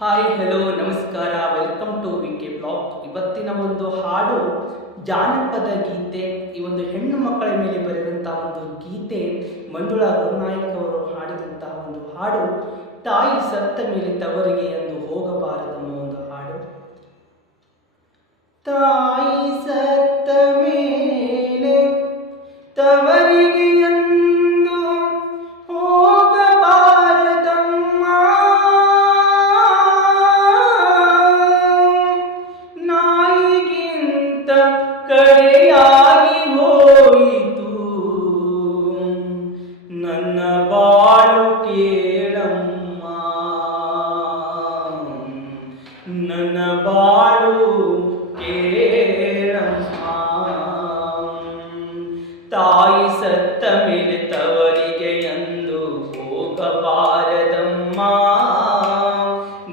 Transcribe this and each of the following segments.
Hi hello ನಮಸ್ಕಾರ, welcome to VK blog. ಇವತ್ತಿನ ಒಂದು ಹಾಡು ಜಾನಪದ ಗೀತೆ. ಈ ಒಂದು ಹೆಣ್ಣು ಮಕ್ಕಳ ಮೇಲೆ ಬರೆದಂತಹ ಒಂದು ಗೀತೆ. ಮಂಜುಳಾ ಗುರುನಾಯಕ್ ಅವರು ಹಾಡಿದಂತಹ ಒಂದು ಹಾಡು, ತಾಯಿ ಸತ್ತ ಮೇಲೆ ತವರಿಗೆ ಎಂದು ಹೋಗಬಾರದೆಂಬ ಒಂದು ಹಾಡು. ತಾಯಿ ಸತ್ತ ಮೇಲೆ ತವರಿಗೆ ಎಂದು ಹೋಗಬಾರದಮ್ಮ, ನಾಯಿಗಿಂತ ಕಡೆಯಾಗಿ ಹೋಯಿತು ನನ್ನ ಬಾಳು ಕೇಳಮ್ಮ, ನನ್ನ ಬಾಳು ಕೇಳಮ್ಮ. ತಾಯಿ ಸತ್ತ ಮೇಲೆ ತವರಿಗೆ ಎಂದು ಹೋಗಬಾರದಮ್ಮ,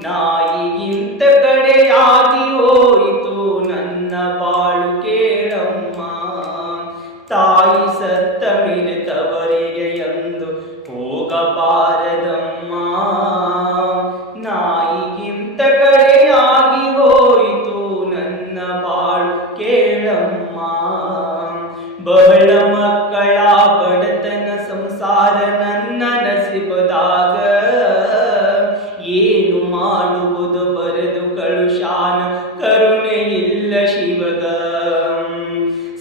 ನಾಯಿಗಿಂತ ಕಡೆಯಾಗಿ ಹೋಯಿತು ನನ್ನ ಬಾಳು ಕೇಳಮ್ಮ. ತಾಯಿ ಸತ್ತ ಮೇಲೆ ತವರಿಗೆ ಎಂದು ಹೋಗಬಾರದಮ್ಮ, ನಾಯಿಗಿಂತ ಕಡೆಯಾಗಿ ಹೋಯಿತು ನನ್ನ ಬಾಳು ಕೇಳಮ್ಮ. ಬಹಳ ಮಕ್ಕಳ ಬಡತನ ಸಂಸಾರ ನನ್ನ ನಸಿಬದಾಗ, ಏನು ಮಾಡುವುದು ಬರೆದು ಕಳುಶಾನ ಕರುಣೆ ಇಲ್ಲ ಶಿವಗ.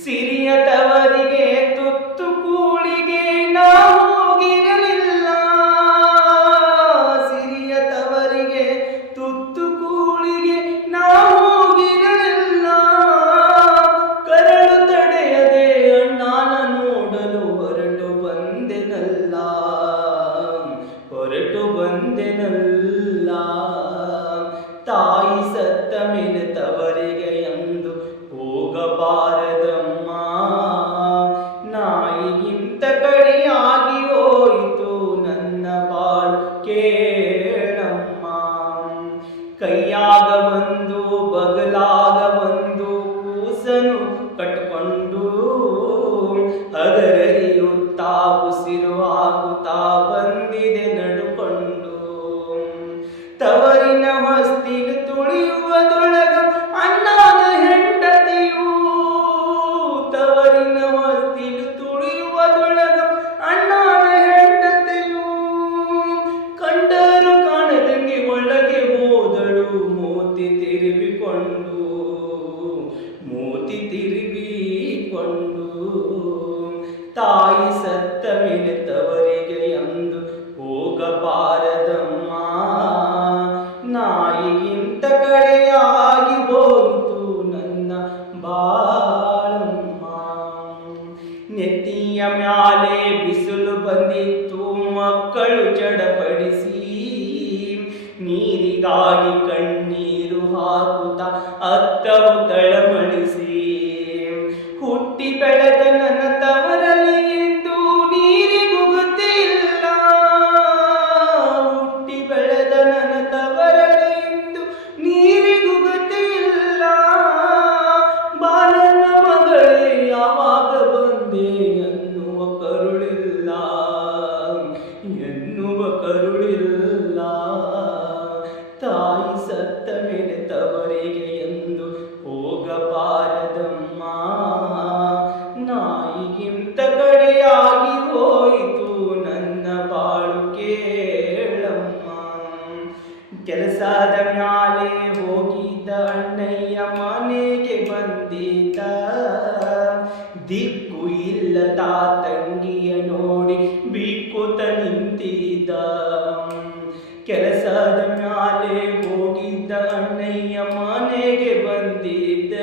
ಸಿರಿಯ ತವರಿಗೆ ತುತ್ತು ಕೂಳಿಗೆ ನಾ ಹೋಗಿರಲಿಲ್ಲ, ಸಿರಿಯ ತವರಿಗೆ ತುತ್ತು ಕೂಳಿಗೆ ನಾ ಹೋಗಿರಲಿಲ್ಲ. ಕರಳು ತಡೆಯದೆ ಅಣ್ಣನ ನೋಡಲು ಹೊರಟು ಬಂದೆನಲ್ಲ, ಹೊರಟು ಬಂದೆನಲ್ಲ. ತಾಯಿ ಸತ್ತ ಮೇಲೆ ತವರಿಗೆ ಎಂದು ಹೋಗಬಾರದಮ್ಮ, ನಾಯಿಗಿಂತ ಕಡೆಯಾಗಿ ಹೋಯಿತು ನನ್ನ ಬಾಳು ಕೇಳಮ್ಮ. ಕೈಯಾಗ ಬಂದು ಬಗಲಾಗ ಬಂದು ಕೂಸನು ಕಟ್ಕೊಂಡು, ಹಗರರಿಯುತ್ತಾ ಉಸಿರು ಹಾಕುತ್ತಾ ಬಂದಿದೆ ನಡುಕೊಂಡು. ತವರಿನ ಹೊಸ್ತಿಲು ತುಳಿಯುವುದೊಳಗ ಅಣ್ಣನ ಹೆಂಡತಿಯು, ತವರಿನ ಹೊಸ್ತಿಲು ತುಳಿಯುವುದೊಳಗ ಅಣ್ಣನ ಹೆಂಡತಿಯು. ಕಂಡರು ಕಾಣದಂಗೆ ಒಳಗೆ ಹೋದಳು ಮೂತಿ ತಿರುಗಿಕೊಂಡು, ಮೂತಿ ತಿರುಗಿಕೊಂಡು. ತಾಯಿ ಸತ್ತ ಮೇಲೆ ತವರಿಗೆ ಎಂದು ಹೋಗಬಾರದಮ್ಮ, ನಾಯಿಗಿಂತ ಕಡೆಯಾಗಿ ಹೋಯಿತು ನನ್ನ ಬಾಳಮ್ಮ. ನೆತ್ತಿಯ ಮ್ಯಾಲೆ ಬಿಸಿಲು ಬಂದಿತ್ತು ಮಕ್ಕಳು ಚಡಪಡಿಸಿ, ನೀರಿಗಾಗಿ ಕಣ್ಣೀರು ಹಾಕುತ್ತಾ ಅತ್ತವು ತಳಮಳಿಸಿ. ಹುಟ್ಟಿ ಬೆಳೆದ ನನ್ನ ತವರಲ್ಲಿ ಎಂದು ನೀರಿಗೂ ಗೊತ್ತಿಲ್ಲ, ಹುಟ್ಟಿ ಬೆಳೆದ ನನ್ನ ತವರಲ್ಲಿ ಎಂದು ನೀರಿಗೂ ಗೊತ್ತಿಲ್ಲ. ಬಾಲನ ಮಗಳೇ ಯಾವಾಗ ಬಂದೆ ಎನ್ನುವ ಕರುಳಿಲ್ಲ, ಎನ್ನುವ ಕರುಳಿಲ್ಲ. ತಾಯಿ ಸತ್ತ ಮೇಲೆ ತವರಿಗೆ ಎಂದು ಹೋಗಬಾರದಮ್ಮ, ನಾಯಿಗಿಂತ ಕಡೆಯಾಗಿ ಹೋಯಿತು ನನ್ನ ಬಾಳು ಕೇಳಮ್ಮ. ಕೆಲಸದ ಮ್ಯಾಲೆ ಹೋಗಿದ್ದ ಅಣ್ಣಯ್ಯ ಮನೆಗೆ ಬಂದಿದ್ದ, ದಿಕ್ಕು ಇಲ್ಲದ ತಂಗಿಯ ನೋಡಿ ಬಿಕ್ಕುತ್ತ ನಿಂತಿದ್ದ. ಕೆಲಸದ ಮ್ಯಾಲೆ ಹೋಗಿದ್ದ ಅಣ್ಣಯ್ಯ ಮನೆಗೆ ಬಂದಿದ್ದ,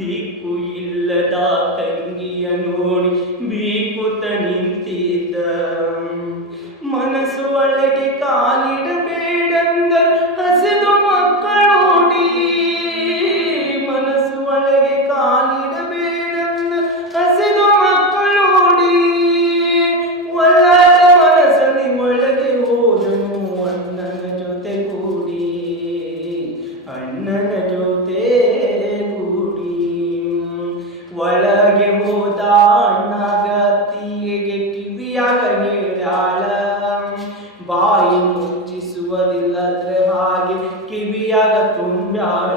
ದಿಕ್ಕು ಇಲ್ಲದ ತಂಗಿಯ ನೋಡಿ ಬಿಕ್ಕುತ್ತ ನಿಂತಿದ್ದ. ಮನಸ್ಸು ಒಳಗೆ ಕಾಲಿಡಬೇಡೆಂದರು ಹಸಿದು ಮಕ್ಕಳೋಡಿ, ಮನಸ್ಸು ಒಳಗೆ ಕಾಲಿಡಬೇಡೆಂದರು ಹಸಿದು ಮಕ್ಕಳೋಡಿ. ಒಲ್ಲದ ಮನಸ್ಸಲ್ಲಿ ಒಳಗೆ ಹೋದನು ಅಣ್ಣನ ಜೊತೆ ಕೂಡಿ, ಅಣ್ಣನ ಜೊತೆ ಕೂಡಿ. ಒಳಗೆ ಹೋದ ಅಣ್ಣಗ ಕೇಳುವುದಿಲ್ಲದ್ರೆ ಹಾಗೆ ಕಿವಿಯಾಗ ತುಂಬ್ಯಾಳ